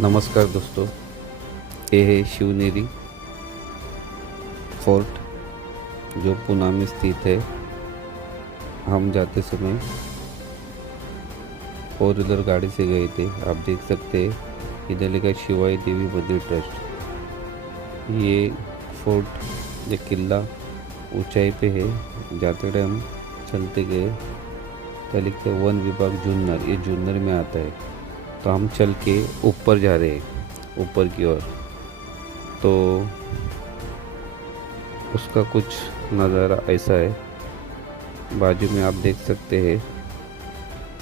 नमस्कार दोस्तों, ये है शिवनेरी फोर्ट जो पुणे में स्थित है। हम जाते समय फोर व्हीलर गाड़ी से गए थे। आप देख सकते हैं इधर लिखा है शिवाई देवी मंदिर ट्रस्ट। ये फोर्ट ये किला ऊंचाई पे है। जाते टाइम चलते गए तो लिखते हैं वन विभाग जुन्नर, ये जुन्नर में आता है। तो हम चल के ऊपर जा रहे हैं, ऊपर की ओर। तो उसका कुछ नज़ारा ऐसा है। बाजू में आप देख सकते हैं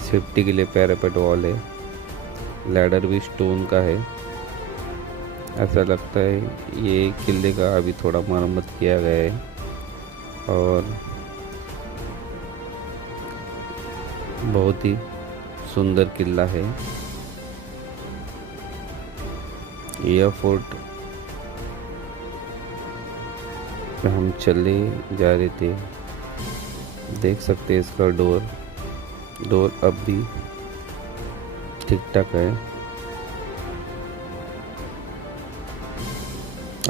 सेफ्टी के लिए पैरापेट वॉल है। लैडर भी स्टोन का है। ऐसा लगता है ये किले का अभी थोड़ा मरम्मत किया गया है। और बहुत ही सुंदर किला है यह फोर्ट पे हम चले जा रहे थे। देख सकते हैं इसका डोर अब भी ठीक ठाक है।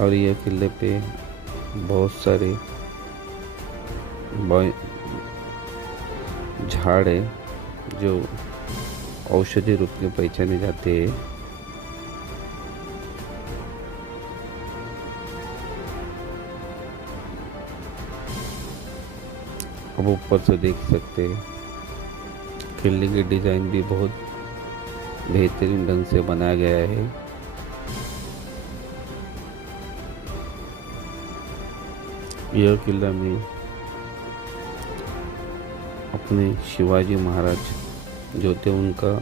और यह किले पे बहुत सारे झाड़ है जो औषधि रूप में पहचाने जाते हैं। अब ऊपर से देख सकते हैं किले की डिज़ाइन भी बहुत बेहतरीन ढंग से बनाया गया है। यह किला में अपने शिवाजी महाराज जो थे उनका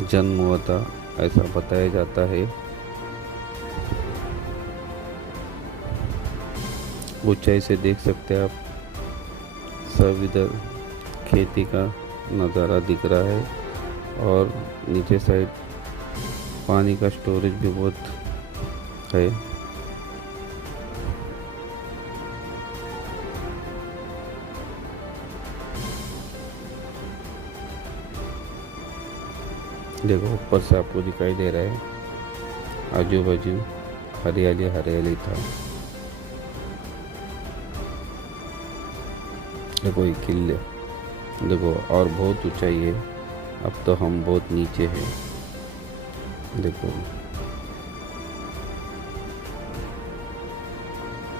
जन्म हुआ था, ऐसा बताया जाता है। ऊंचाई से देख सकते हैं आप, सब इधर खेती का नज़ारा दिख रहा है। और नीचे साइड पानी का स्टोरेज भी बहुत है। देखो ऊपर से आपको दिखाई दे रहा है आजू बाजू हरियाली हरियाली था। देखो ये किले देखो, और बहुत ऊंचाई है। अब तो हम बहुत नीचे हैं। देखो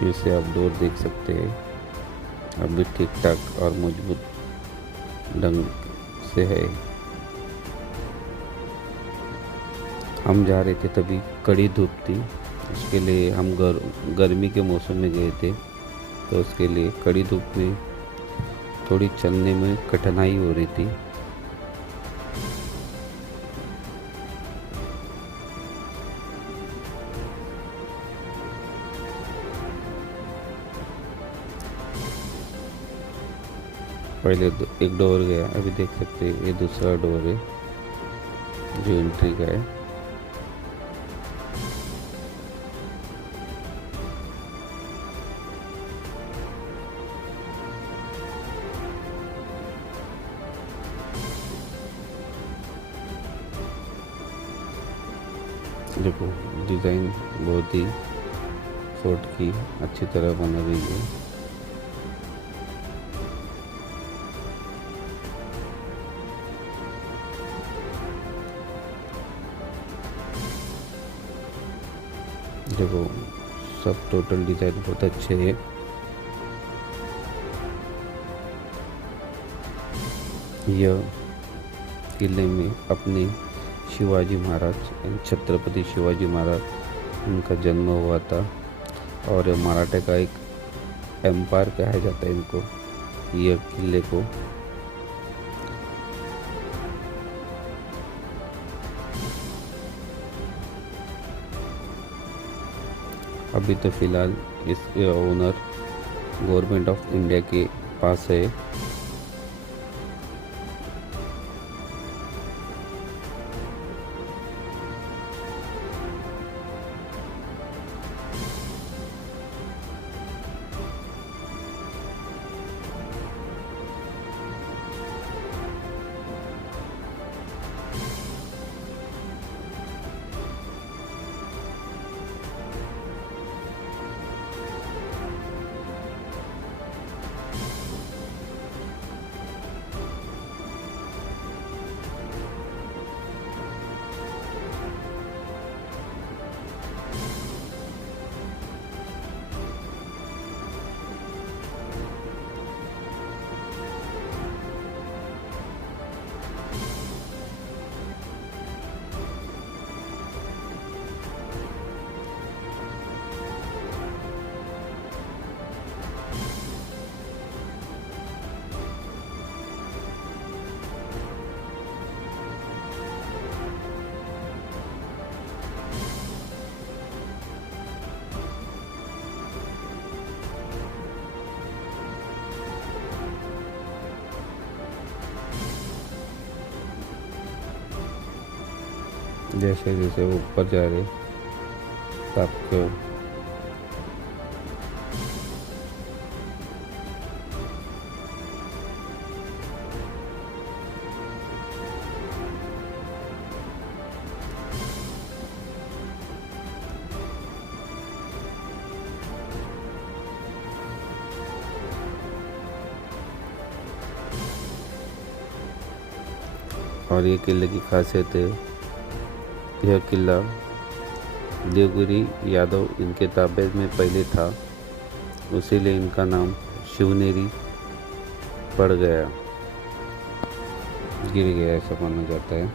इसे आप दूर देख सकते हैं, अभी ठीक ठाक और मजबूत ढंग से है। हम जा रहे थे तभी कड़ी धूप थी। उसके लिए हम गर्मी के मौसम में गए थे, तो उसके लिए कड़ी धूप में थोड़ी चलने में कठिनाई हो रही थी। पहले एक डोर गया, अभी देख सकते हैं ये दूसरा डोर है जो एंट्री का है। देखो डिज़ाइन बहुत ही फोर्ट की अच्छी तरह बना गई है। देखो सब टोटल डिज़ाइन बहुत अच्छे है। यह किले में अपने शिवाजी महाराज छत्रपति शिवाजी महाराज उनका जन्म हुआ था। और ये मराठे का एक एम्पायर कहा जाता है इनको, यह किले को। अभी तो फिलहाल इसके ओनर गवर्नमेंट ऑफ इंडिया के पास है। जैसे जैसे वो ऊपर जा रहे तो आपको और ये किले की खासियत है, यह किला देवगिरी यादव इनके ताबे में पहले था, उसीलिए इनका नाम शिवनेरी पड़ गया, गिर गया ऐसा माना जाता है।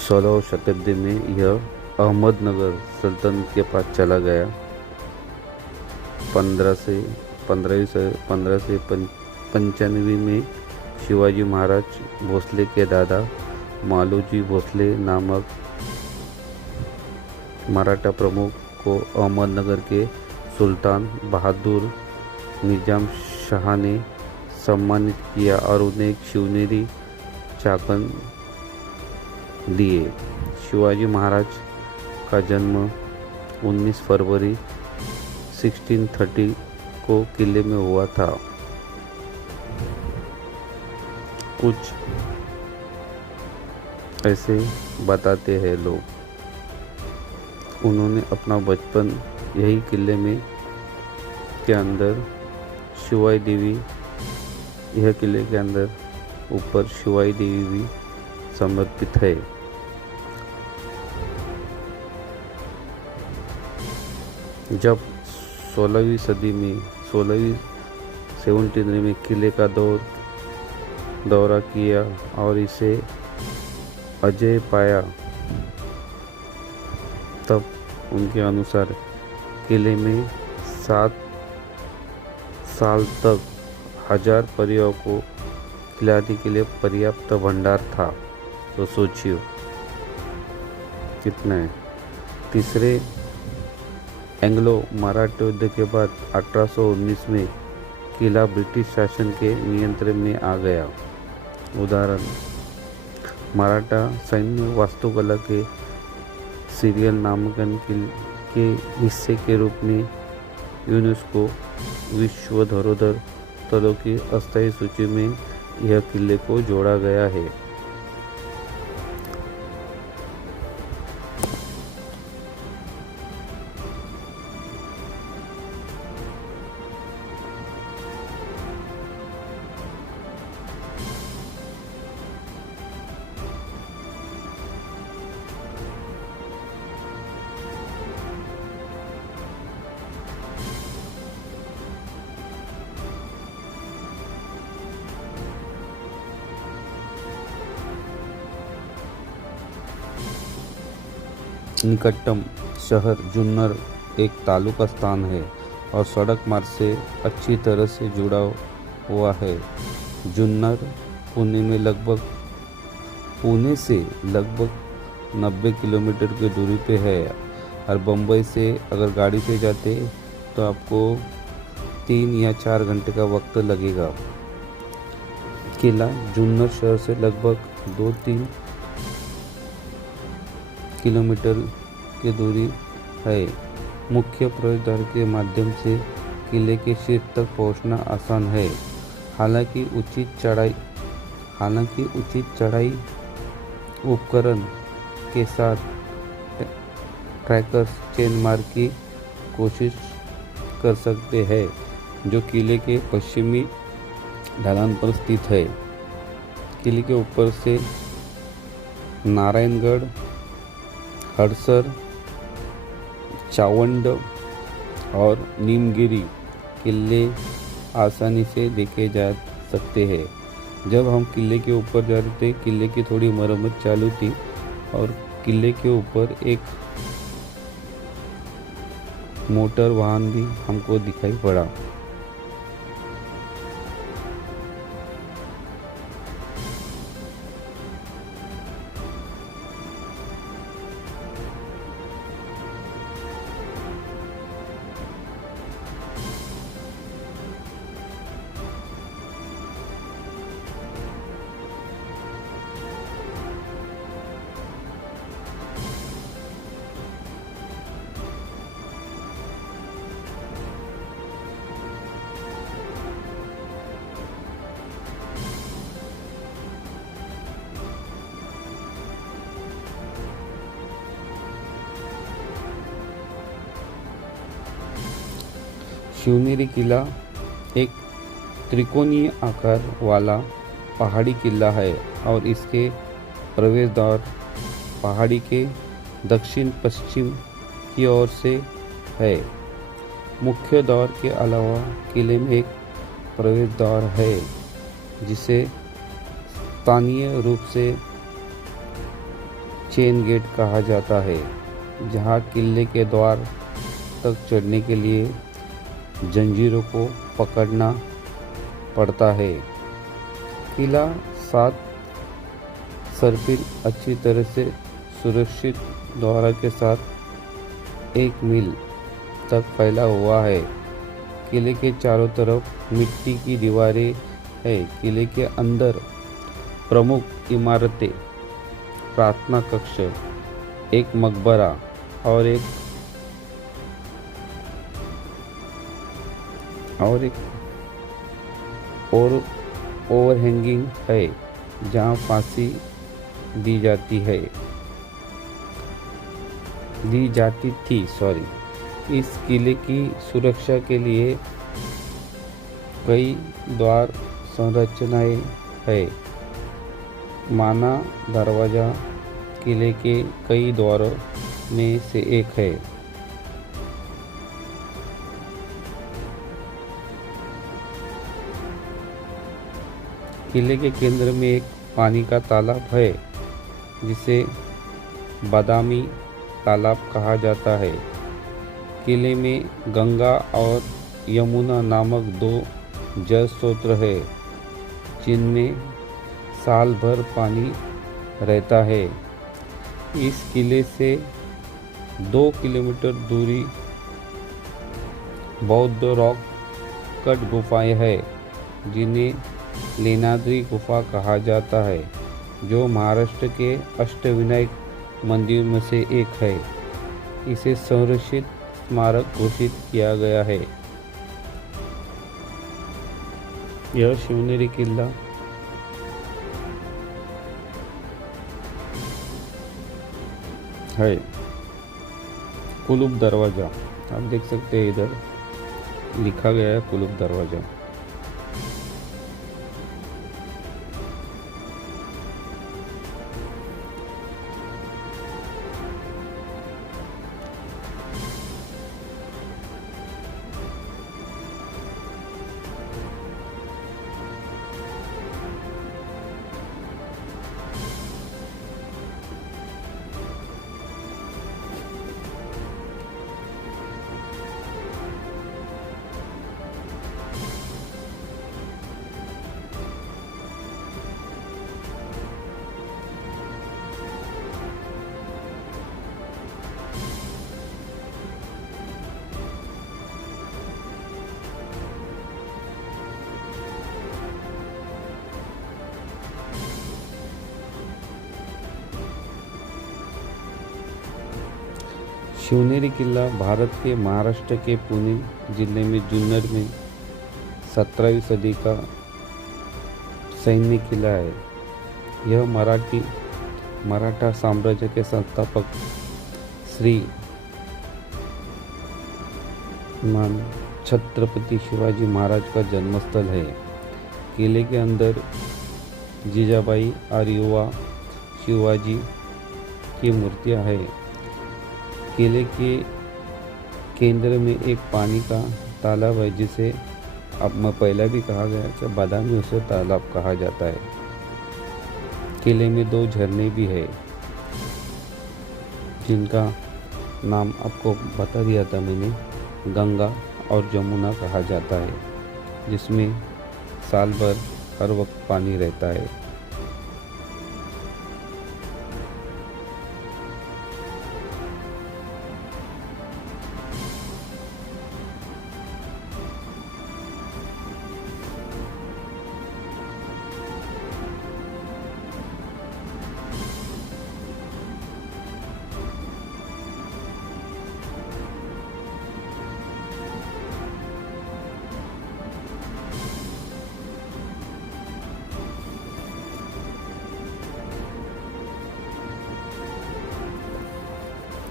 16वीं शताब्दी में यह अहमदनगर सल्तनत के पास चला गया। 1595 में शिवाजी महाराज भोसले के दादा मालोजी भोसले नामक मराठा प्रमुख को अहमदनगर के सुल्तान बहादुर निजाम शाह ने सम्मानित किया और उन्हें एक शिवनेरी चाकन दिए। शिवाजी महाराज का जन्म 19 फरवरी 1630 को किले में हुआ था। कुछ ऐसे बताते हैं लोग, उन्होंने अपना बचपन यही किले में के अंदर शिवाई देवी, यह किले के अंदर ऊपर शिवाई देवी भी समर्पित है। जब 16वीं सदी में 17 में किले का दौरा किया और इसे अजय पाया, तब उनके अनुसार किले में 7 साल तक 1000 परिवारों को खिलाने के लिए पर्याप्त भंडार था। तो सोचिए कितना है। तीसरे एंग्लो मराठा युद्ध के बाद 1819 में किला ब्रिटिश शासन के नियंत्रण में आ गया। उदाहरण, मराठा सैन्य वास्तुकला के सीरियल नामांकन के हिस्से के रूप में यूनेस्को विश्व धरोहर स्थलों की अस्थायी सूची में यह किले को जोड़ा गया है। निकटतम शहर जुन्नर एक तालुका स्थान है और सड़क मार्ग से अच्छी तरह से जुड़ा हुआ है। जुन्नर पुणे से लगभग 90 किलोमीटर की दूरी पे है और बम्बई से अगर गाड़ी से जाते तो आपको 3 या 4 घंटे का वक्त लगेगा। किला जुन्नर शहर से लगभग 2-3 किलोमीटर की दूरी है। मुख्य प्रवेश द्वार के माध्यम से किले के शीर्ष तक पहुंचना आसान है। हालांकि उचित चढ़ाई उपकरण के साथ ट्रैकर्स चेन मार्ग की कोशिश कर सकते हैं, जो किले के पश्चिमी ढलान पर स्थित है। किले के ऊपर से नारायणगढ़, हड़सर, चावंड और नीमगिरी किले आसानी से देखे जा सकते हैं। जब हम किले के ऊपर जा रहे थे, किले की थोड़ी मरम्मत चालू थी और किले के ऊपर एक मोटर वाहन भी हमको दिखाई पड़ा। शिवनेरी किला एक त्रिकोणीय आकार वाला पहाड़ी किला है और इसके प्रवेश द्वार पहाड़ी के दक्षिण पश्चिम की ओर से है। मुख्य द्वार के अलावा किले में एक प्रवेश द्वार है जिसे स्थानीय रूप से चेन गेट कहा जाता है, जहां किले के द्वार तक चढ़ने के लिए जंजीरों को पकड़ना पड़ता है। किला 7 सर्पिल अच्छी तरह से सुरक्षित द्वार के साथ 1 मील तक फैला हुआ है। किले के चारों तरफ मिट्टी की दीवारें हैं। किले के अंदर प्रमुख इमारतें, प्रार्थना कक्ष, एक मकबरा और एक ओवरहैंगिंग है जहां फांसी दी जाती थी। इस किले की सुरक्षा के लिए कई द्वार संरचनाएं हैं। माना दरवाजा किले के कई द्वारों में से एक है। किले के केंद्र में एक पानी का तालाब है जिसे बादामी तालाब कहा जाता है। किले में गंगा और यमुना नामक 2 जल स्रोत है जिनमें साल भर पानी रहता है। इस किले से 2 किलोमीटर दूरी बौद्ध रॉक कट गुफाएं हैं जिन्हें लेनाद्री गुफा कहा जाता है, जो महाराष्ट्र के अष्टविनायक मंदिर में से एक है। इसे संरक्षित स्मारक घोषित किया गया है। यह शिवनेरी किला है। कुलुब दरवाजा आप देख सकते हैं, इधर लिखा गया है कुलुब दरवाजा। शिवनेरी किला भारत के महाराष्ट्र के पुणे जिले में जुन्नर में 17वीं सदी का सैन्य किला है। यह मराठा साम्राज्य के संस्थापक श्रीमान छत्रपति शिवाजी महाराज का जन्मस्थल है। किले के अंदर जीजाबाई और युवा शिवाजी की मूर्तियां हैं। किले के केंद्र में एक पानी का तालाब है जिसे अब मैं पहले भी कहा गया कि बादामी उसे तालाब कहा जाता है। किले में 2 झरने भी है जिनका नाम आपको बता दिया था मैंने, गंगा और यमुना कहा जाता है, जिसमें साल भर हर वक्त पानी रहता है।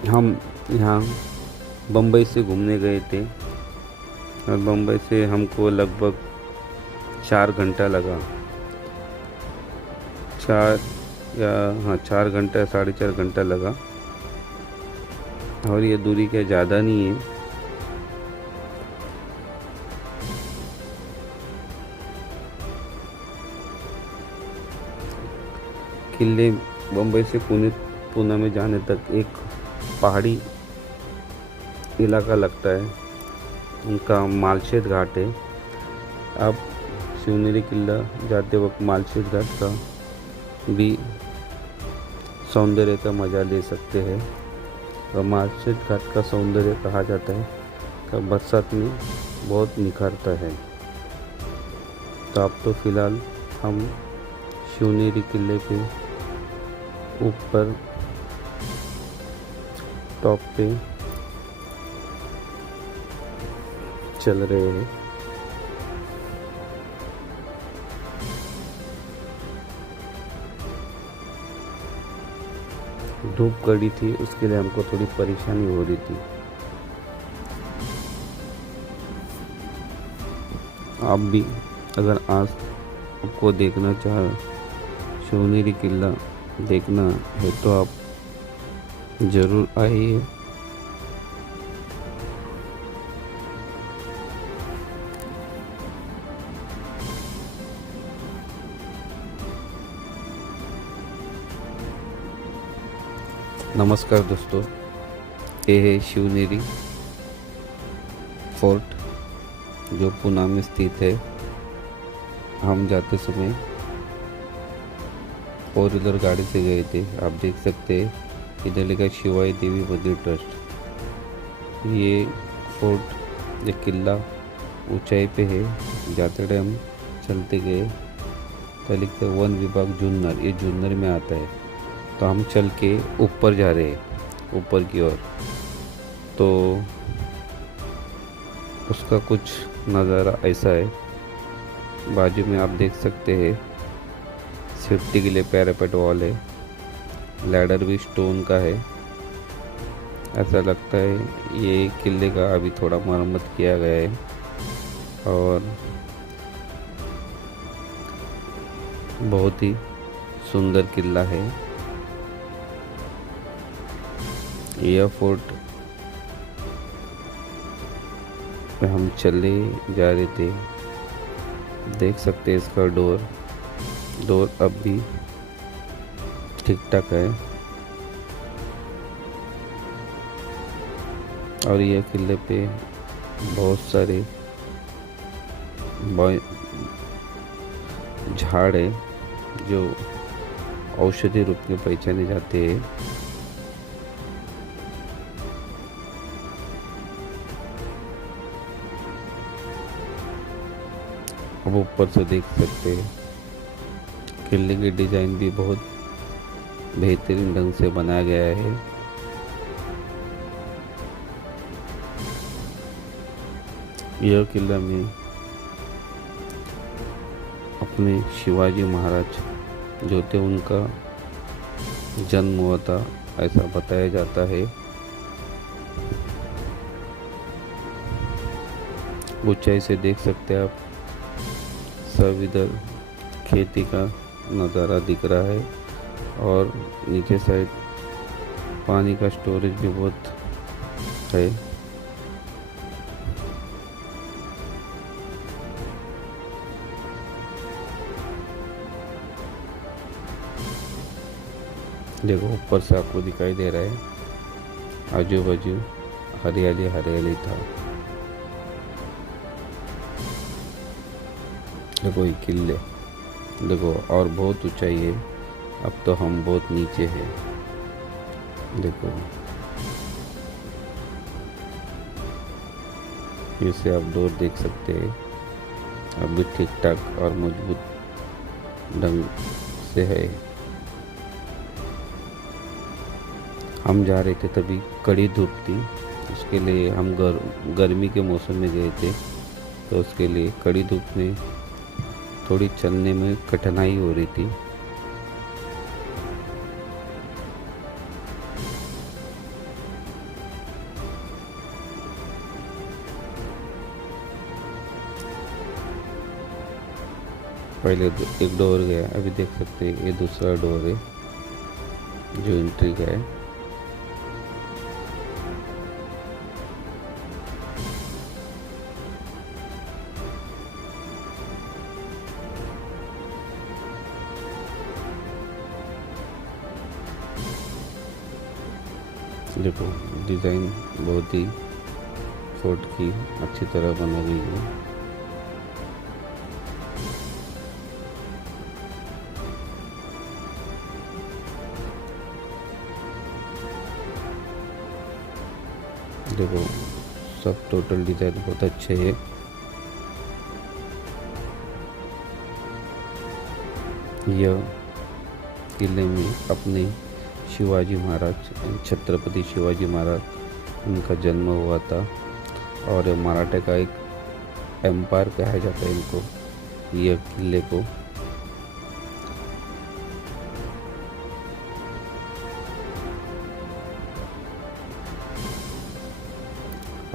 हम यहाँ बम्बई से घूमने गए थे और बम्बई से हमको लगभग 4 घंटा लगा। 4 या हाँ 4 घंटा 4.5 घंटा लगा। और ये दूरी क्या ज़्यादा नहीं है। किले बम्बई से पूना में जाने तक एक पहाड़ी इलाका लगता है, उनका मालशेज घाट है। आप शिवनेरी किला जाते वक्त मालशेज घाट का भी सौंदर्य का मज़ा ले सकते हैं। और मालशेज घाट का सौंदर्य कहा जाता है कि बरसात में बहुत निखरता है। तो अब तो फ़िलहाल हम शिवनेरी किले पे ऊपर टॉप पे चल रहे हैं। धूप कड़ी थी, उसके लिए हमको थोड़ी परेशानी हो रही थी। आप भी अगर आज आपको देखना चाहे, शिवनेरी किला देखना है तो आप ज़रूर आइए। नमस्कार दोस्तों, ये है शिवनेरी फोर्ट जो पूना में स्थित है। हम जाते समय 4 व्हीलर गाड़ी से गए थे। आप देख सकते हैं इधर लिखा शिवाई देवी मंदिर ट्रस्ट। ये फोर्ट या किला ऊंचाई पे है। जाते टाइम चलते गए तो लिखते वन विभाग जुन्नर, ये जुन्नर में आता है। तो हम चल के ऊपर जा रहे हैं, ऊपर की ओर। तो उसका कुछ नज़ारा ऐसा है। बाजू में आप देख सकते हैं सेफ्टी के लिए पैरापेट वॉल है। लैडर भी स्टोन का है। ऐसा लगता है ये किले का अभी थोड़ा मरम्मत किया गया है। और बहुत ही सुंदर किला है। यह फोर्ट पे हम चले जा रहे थे। देख सकते हैं इसका डोर अब भी ठीक ठाक है। और यह किले पे बहुत सारे झाड़ है जो औषधि रूप में पहचाने जाते हैं। अब ऊपर से देख सकते हैं किले की डिज़ाइन भी बहुत बेहतरीन ढंग से बनाया गया है। यह किला में अपने शिवाजी महाराज जो थे उनका जन्म हुआ था, ऐसा बताया जाता है। ऊंचाई से देख सकते हैं आप, सब इधर खेती का नज़ारा दिख रहा है। और नीचे साइड पानी का स्टोरेज भी बहुत है। देखो ऊपर से आपको दिखाई दे रहा है आजू बाजू हरियाली हरियाली था। देखो ये किले देखो, और बहुत ऊंचाई है। अब तो हम बहुत नीचे हैं। देखो फिर से आप डोर देख सकते हैं, अभी ठीक ठाक और मजबूत ढंग से है। हम जा रहे थे तभी कड़ी धूप थी, उसके लिए हम गर्मी के मौसम में गए थे। तो उसके लिए कड़ी धूप में थोड़ी चलने में कठिनाई हो रही थी। पहले एक डोर गया, अभी देख सकते हैं ये दूसरा डोर है जो एंट्री का है। देखो डिज़ाइन बहुत ही फोर्ट की अच्छी तरह बना गई है। देखो सब टोटल डिज़ाइन बहुत अच्छे है। यह किले में अपने शिवाजी महाराज, छत्रपति शिवाजी महाराज, उनका जन्म हुआ था और मराठे का एक एम्पायर कहा जाता है इनको, यह किले को।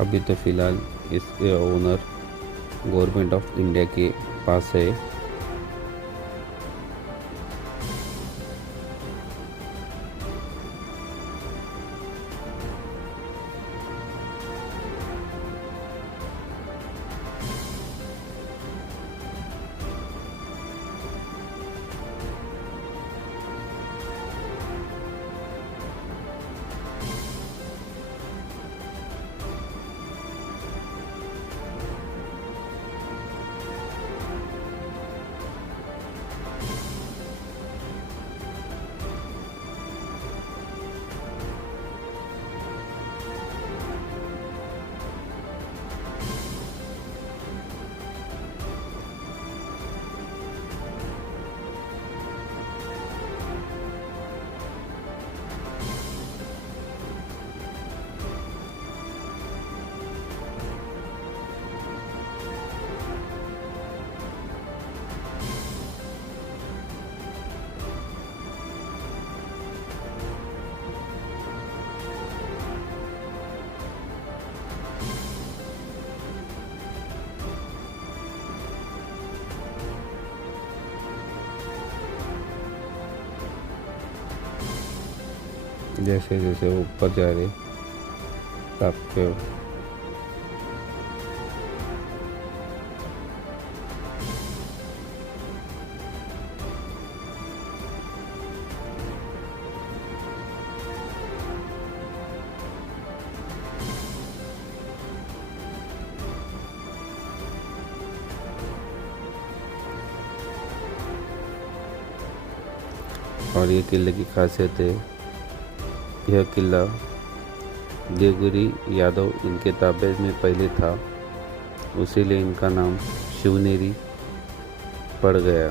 अभी तो फिलहाल इसके ओनर गवर्नमेंट ऑफ इंडिया के पास है। जैसे जैसे ऊपर जा रहे आपके और ये किले की खासियत है, यह किला देवगिरी यादव इनके ताबे में पहले था, उसीलिए इनका नाम शिवनेरी पड़ गया,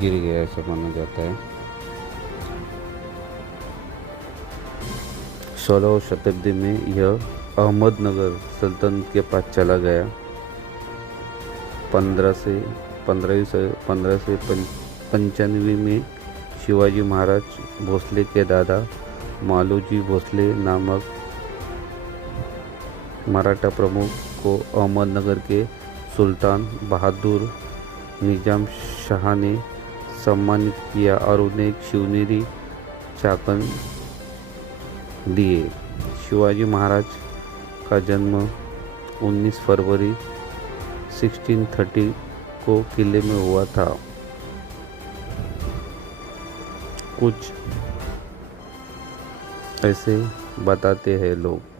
गिर गया ऐसा माना जाता है। 16वीं शताब्दी में यह अहमदनगर सल्तनत के पास चला गया। 1595 में शिवाजी महाराज भोसले के दादा मालोजी भोसले नामक मराठा प्रमुख को अहमदनगर के सुल्तान बहादुर निजाम शाह ने सम्मानित किया और उन्हें एक शिवनेरी चाकन दिए। शिवाजी महाराज का जन्म 19 फरवरी 1630 को किले में हुआ था। कुछ ऐसे बताते हैं लोग।